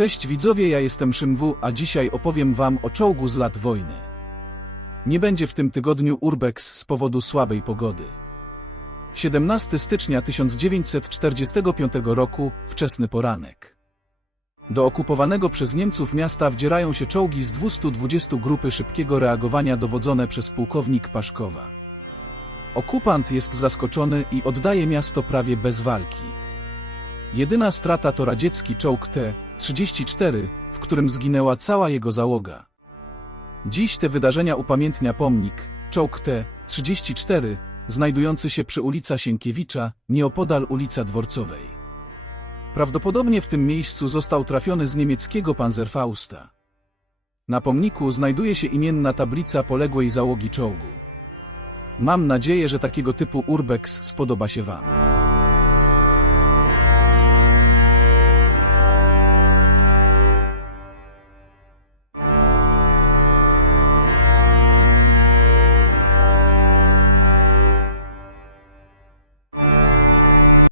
Cześć widzowie, ja jestem Szymwu, a dzisiaj opowiem wam o czołgu z lat wojny. Nie będzie w tym tygodniu Urbex z powodu słabej pogody. 17 stycznia 1945 roku, wczesny poranek. Do okupowanego przez Niemców miasta wdzierają się czołgi z 220 grupy szybkiego reagowania dowodzone przez pułkownik Paszkowa. Okupant jest zaskoczony i oddaje miasto prawie bez walki. Jedyna strata to radziecki czołg T-34, w którym zginęła cała jego załoga. Dziś te wydarzenia upamiętnia pomnik, czołg T-34, znajdujący się przy ulica Sienkiewicza, nieopodal ulica Dworcowej. Prawdopodobnie w tym miejscu został trafiony z niemieckiego Panzerfausta. Na pomniku znajduje się imienna tablica poległej załogi czołgu. Mam nadzieję, że takiego typu urbex spodoba się Wam.